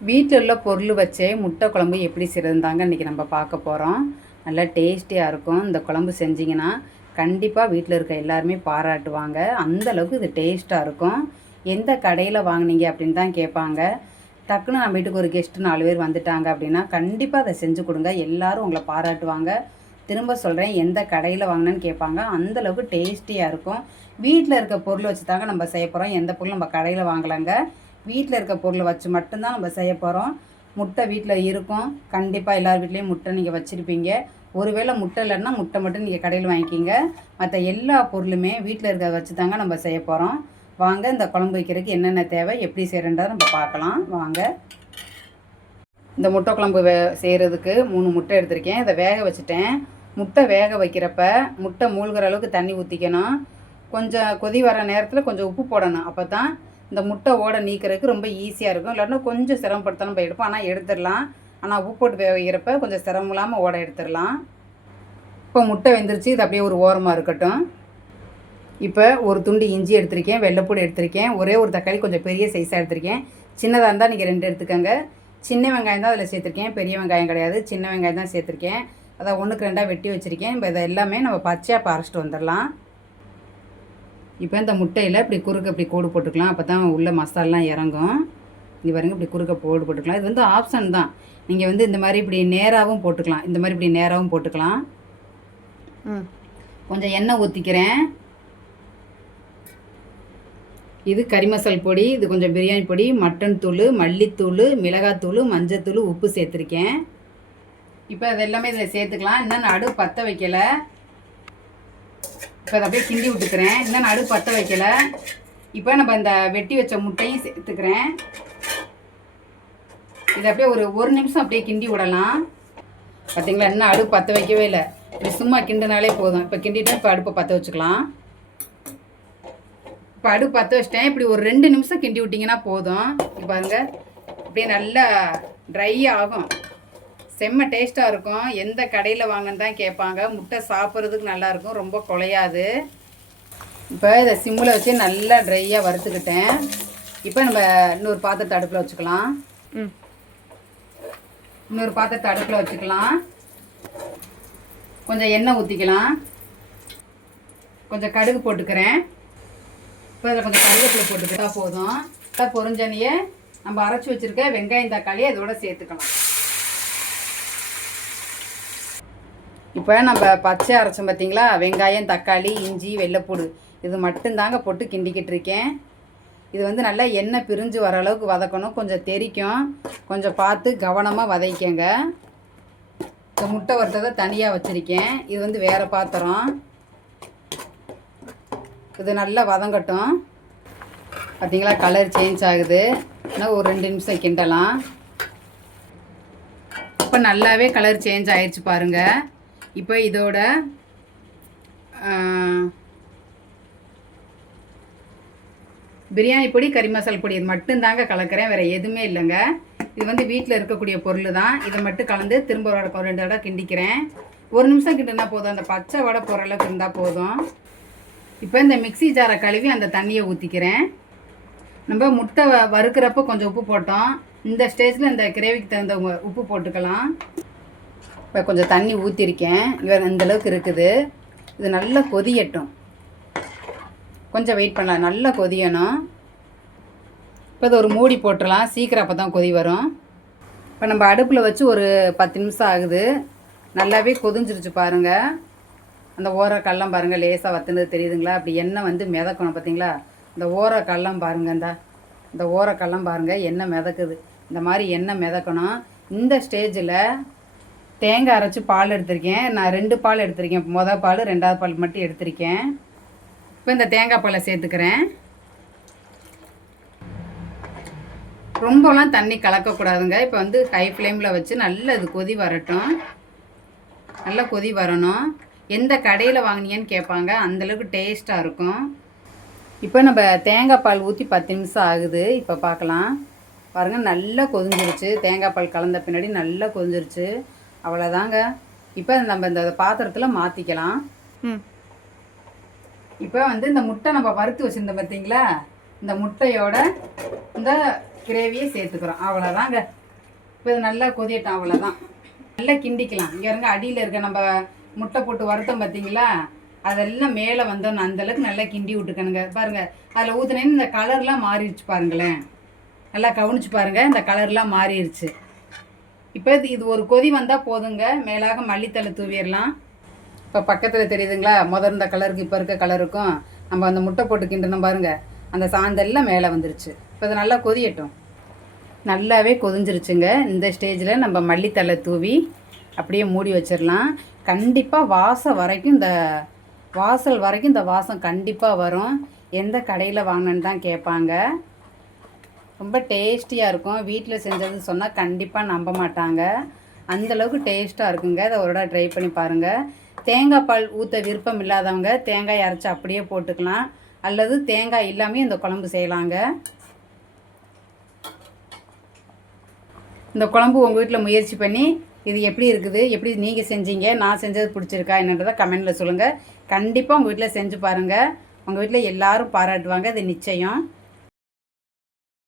வீட்டில் உள்ள பொருள் வச்சே முட்டை குழம்பு எப்படி செய்கிறதுந்தாங்க இன்றைக்கி நம்ம பார்க்க போகிறோம். நல்லா டேஸ்டியாக இருக்கும். இந்த குழம்பு செஞ்சிங்கன்னா கண்டிப்பாக வீட்டில் இருக்க எல்லாருமே பாராட்டுவாங்க. அந்தளவுக்கு இது டேஸ்ட்டாக இருக்கும். எந்த கடையில் வாங்கினீங்க அப்படின்னு தான் கேட்பாங்க. டக்குன்னு நம்ம வீட்டுக்கு ஒரு கெஸ்ட்டு 4 பேர் வந்துட்டாங்க அப்படின்னா கண்டிப்பாக அதை செஞ்சு கொடுங்க. எல்லோரும் உங்களை பாராட்டுவாங்க. திரும்ப சொல்கிறேன், எந்த கடையில் வாங்கினேன்னு கேட்பாங்க. அந்தளவுக்கு டேஸ்டியாக இருக்கும். வீட்டில் இருக்க பொருள் வச்சு தாங்க நம்ம செய்ய போகிறோம். எந்த பொருளும் நம்ம கடையில் வாங்கலைங்க. வீட்டில் இருக்க பொருளை வச்சு மட்டும்தான் நம்ம செய்ய போகிறோம். முட்டை வீட்டில் இருக்கும். கண்டிப்பாக எல்லார் வீட்லேயும் முட்டை நீங்கள் வச்சுருப்பீங்க. ஒருவேளை முட்டை இல்லைன்னா முட்டை மட்டும் நீங்கள் கடையில் வாங்கிக்கிங்க. மற்ற எல்லா பொருளுமே வீட்டில் இருக்கிறத வச்சு தாங்க நம்ம செய்ய போகிறோம். வாங்க, இந்த குழம்பு வைக்கிறதுக்கு என்னென்ன தேவை, எப்படி செய்கிறன்றதை நம்ம பார்க்கலாம் வாங்க. இந்த முட்டை குழம்பு செய்கிறதுக்கு 3 முட்டை எடுத்திருக்கேன். இதை வேக வச்சுட்டேன். முட்டை வேக வைக்கிறப்ப முட்டை மூழ்கிற அளவுக்கு தண்ணி ஊற்றிக்கணும். கொஞ்சம் கொதி வர நேரத்தில் கொஞ்சம் உப்பு போடணும். அப்போ தான் இந்த முட்டை ஓடை நீக்கிறதுக்கு ரொம்ப ஈஸியாக இருக்கும். இல்லாட்டினா கொஞ்சம் சிரமப்படுத்த நம்ம எடுப்போம். ஆனால் எடுத்துடலாம். ஆனால் உப்பு போட்டு வேக வைக்கிறப்ப கொஞ்சம் சிரமம் இல்லாமல் ஓடை எடுத்துடலாம். இப்போ முட்டை வெந்துருச்சு. இது அப்படியே ஒரு ஓரமாக இருக்கட்டும். இப்போ ஒரு துண்டு இஞ்சி எடுத்திருக்கேன், வெள்ளைப்பூடு எடுத்திருக்கேன், ஒரே ஒரு தக்காளி கொஞ்சம் பெரிய சைஸாக எடுத்திருக்கேன். சின்னதாக இருந்தால் நீங்கள் 2 எடுத்துக்கோங்க. சின்ன வெங்காயம் தான் அதில் சேர்த்துருக்கேன், பெரிய வெங்காயம் கிடையாது. சின்ன வெங்காயம் தான் சேர்த்துருக்கேன். அதை 1க்கு 2 வெட்டி வச்சுருக்கேன். இப்போ இதை எல்லாமே நம்ம பச்சையாக அரைச்சிட்டு வந்துடலாம். இப்போ இந்த முட்டையில் இப்படி குறுக்க இப்படி கோடு போட்டுக்கலாம். அப்போ தான் உள்ள மசாலாம் இறங்கும். இங்கே பாருங்க, இப்படி குறுக்க கோடு போட்டுக்கலாம். இது வந்து ஆப்ஷன் தான். நீங்கள் வந்து இந்த மாதிரி இப்படி நேராகவும் போட்டுக்கலாம், இந்த மாதிரி இப்படி நேராகவும் போட்டுக்கலாம். கொஞ்சம் எண்ணெய் ஊற்றிக்கிறேன். இது கறி மசால் பொடி, இது கொஞ்சம் பிரியாணி பொடி, மட்டன் தூள், மல்லித்தூள், மிளகாத்தூள், மஞ்சத்தூள், உப்பு சேர்த்துருக்கேன். இப்போ அது எல்லாமே இதில் சேர்த்துக்கலாம். இன்னும் அடுப்பு பற்ற வைக்கலை. இப்போ அதை அப்படியே கிண்டி விட்டுக்கிறேன். இன்னும் அடுப்பு பற்ற வைக்கலை. இப்போ நம்ம இந்த வெட்டி வச்ச முட்டையும் சேர்த்துக்கிறேன். இதை அப்படியே ஒரு நிமிஷம் அப்படியே கிண்டி விடலாம். பார்த்தீங்களா, இன்னும் அடுப்பு பற்ற வைக்கவே இல்லை. இப்படி சும்மா கிண்டினாலே போதும். இப்போ கிண்டிட்டு இப்போ அடுப்பை பற்ற வச்சுக்கலாம். இப்போ அடுப்பு பற்ற வச்சிட்டேன். இப்படி ஒரு 2 நிமிஷம் கிண்டி விட்டிங்கன்னா போதும். இப்போ பாருங்க, அப்படியே நல்லா ட்ரை ஆகும். செம்ம டேஸ்ட்டாக இருக்கும். எந்த கடையில் வாங்கன்னு தான் கேட்பாங்க. முட்டை சாப்பிட்றதுக்கு நல்லாயிருக்கும், ரொம்ப குலையாது. இப்போ இதை சிம்மில் வச்சு நல்லா ட்ரையாக வறுத்துக்கிட்டேன். இப்போ நம்ம இன்னொரு பாத்திரத்தை அடுப்பில் வச்சுக்கலாம். இன்னொரு பாத்திரத்தை அடுப்பில் வச்சுக்கலாம். கொஞ்சம் எண்ணெய் ஊற்றிக்கலாம். கொஞ்சம் கடுகு போட்டுக்கிறேன். இப்போ இதில் கொஞ்சம் கருவேப்பிலை போட்டுக்கிட்டா போதும். பொரிஞ்சனையே நம்ம அரைச்சி வச்சுருக்க வெங்காயம் தக்காளியை இதோட சேர்த்துக்கலாம். இப்போ நம்ம பச்சை அரைச்சோம் பார்த்தீங்களா, வெங்காயம் தக்காளி இஞ்சி வெள்ளைப்பூடு, இது மட்டும்தாங்க போட்டு கிண்டிக்கிட்டு இருக்கேன். இது வந்து நல்லா எண்ணெய் பிரிஞ்சு வர அளவுக்கு வதக்கணும். கொஞ்சம் தெறிக்கும், கொஞ்சம் பார்த்து கவனமாக வதக்கிங்க. இந்த முட்டை வறுத்ததை தனியாக வச்சுருக்கேன். இது வந்து வேறு பாத்திரம். இது நல்லா வதங்கட்டும். பார்த்தீங்களா, கலர் சேஞ்ச் ஆகுது. இன்னும் ஒரு 2 நிமிஷம் கிண்டலாம். இப்போ நல்லாவே கலர் சேஞ்ச் ஆயிடுச்சு பாருங்கள். இப்போ இதோட பிரியாணி பொடி கறி மசால் பொடி இது மட்டும்தாங்க கலக்கிறேன், வேறு எதுவுமே இல்லைங்க. இது வந்து வீட்டில் இருக்கக்கூடிய பொருள் தான். இதை மட்டும் கலந்து திரும்ப ஒரு 2 தடவை கிண்டிக்கிறேன். 1 நிமிஷம் கிண்டினா போதும். அந்த பச்சை வடை போகிற அளவுக்கு இருந்தால் போதும். இப்போ இந்த மிக்ஸி ஜாரை கழுவி அந்த தண்ணியை ஊற்றிக்கிறேன். நம்ம முட்டை வறுக்கிறப்போ கொஞ்சம் உப்பு போட்டோம். இந்த ஸ்டேஜில் இந்த கிரேவிக்கு தகுந்த உப்பு போட்டுக்கலாம். இப்போ கொஞ்சம் தண்ணி ஊற்றிருக்கேன். இந்தளவுக்கு இருக்குது. இது நல்லா கொதியட்டும். கொஞ்சம் வெயிட் பண்ணலாம், நல்லா கொதியணும். இப்போ இது ஒரு மூடி போட்டுடலாம். சீக்கிரம் அப்போ தான் கொதி வரும். இப்போ நம்ம அடுப்பில் வச்சு ஒரு 10 நிமிஷம் ஆகுது. நல்லாவே கொதிஞ்சிருச்சு பாருங்கள். அந்த ஓர கல்லம் பாருங்கள், லேசாக வத்துனது தெரியுதுங்களா? அப்படி எண்ணெய் வந்து மிதக்கணும். பார்த்தீங்களா, இந்த ஓர கல்லம் பாருங்கள், இந்த ஓர கல்லம் பாருங்கள், எண்ணெய் மிதக்குது. இந்த மாதிரி எண்ணெய் மிதக்கணும். இந்த ஸ்டேஜில் தேங்காய் அரைச்சி பால் எடுத்திருக்கேன். நான் 2 பால் எடுத்திருக்கேன். மொதல் பால் 2வது பால் மட்டும் எடுத்திருக்கேன். இப்போ இந்த தேங்காய் பாலை சேர்த்துக்கிறேன். ரொம்பலாம் தண்ணி கலக்கக்கூடாதுங்க. இப்போ வந்து ஹை ஃப்ளேமில் வச்சு நல்லா இது கொதி வரட்டும். நல்லா கொதி வரணும். எந்த கடையில் வாங்கினீங்கன்னு கேட்பாங்க. அந்தளவுக்கு டேஸ்ட்டாக இருக்கும். இப்போ நம்ம தேங்காய் பால் ஊற்றி 10 நிமிஷம் ஆகுது. இப்போ பார்க்கலாம் பாருங்கள், நல்லா கொதிஞ்சிருச்சு. தேங்காய் பால் கலந்த பின்னாடி நல்லா கொதிஞ்சிருச்சு. அவ்வளோதாங்க. இப்போ நம்ம இந்த பாத்திரத்தில் மாற்றிக்கலாம். இப்போ வந்து இந்த முட்டை நம்ம வறுத்து வச்சுருந்தோம் பார்த்தீங்களா, இந்த முட்டையோட இந்த கிரேவியை சேர்த்துக்கிறோம். அவ்வளோதாங்க. இப்போ இது நல்லா கொதியட்டும். அவ்வளோதான். நல்லா கிண்டிக்கலாம். இங்கே இருங்க, அடியில் இருக்க நம்ம முட்டை போட்டு வறுத்தோம் பார்த்தீங்களா, அதெல்லாம் மேலே வந்தோம். அந்தளவுக்கு நல்லா கிண்டி விட்டுக்கணுங்க. பாருங்கள், அதில் ஊற்றுனேன்னு இந்த கலர்லாம் மாறிடுச்சு பாருங்களேன். நல்லா கவனிச்சு பாருங்கள், இந்த கலர்லாம் மாறிடுச்சு. இப்போ இது ஒரு கொதி வந்தால் போதுங்க. மேலாக மல்லித்தலை தூவிடலாம். இப்போ பக்கத்தில் தெரியுதுங்களா, இருந்த கலருக்கு இப்போ இருக்க கலருக்கும் நம்ம அந்த முட்டை போட்டு கிண்டணும் பாருங்கள், அந்த சாந்தெல்லாம் மேலே வந்துருச்சு. இப்போ இது நல்லா கொதியட்டும். நல்லாவே கொதிஞ்சிருச்சுங்க. இந்த ஸ்டேஜில் நம்ம மல்லித்தலை தூவி அப்படியே மூடி வச்சிடலாம். கண்டிப்பாக வாசல் வரைக்கும் இந்த வாசம் கண்டிப்பாக வரும். எந்த கடையில் வாங்கினேன்னு தான் கேட்பாங்க. ரொம்ப டேஸ்டியாக இருக்கும். வீட்டில் செஞ்சது சொன்னால் கண்டிப்பாக நம்ப மாட்டாங்க. அந்தளவுக்கு டேஸ்ட்டாக இருக்குங்க. அதை ஒரு ட்ரை பண்ணி பாருங்கள். தேங்காய் பால் ஊற்ற விருப்பம் இல்லாதவங்க தேங்காய் அரைச்சி அப்படியே போட்டுக்கலாம், அல்லது தேங்காய் இல்லாமல் இந்த குழம்பு செய்யலாங்க. இந்த குழம்பு உங்கள் வீட்டில் முயற்சி பண்ணி இது எப்படி இருக்குது, எப்படி நீங்கள் செஞ்சீங்க, நான் செஞ்சது பிடிச்சிருக்கா என்னன்றதை கமெண்டில் சொல்லுங்கள். கண்டிப்பாக உங்கள் வீட்டில் செஞ்சு பாருங்கள். உங்கள் வீட்டில் எல்லோரும் பாராட்டுவாங்க, இது நிச்சயம்.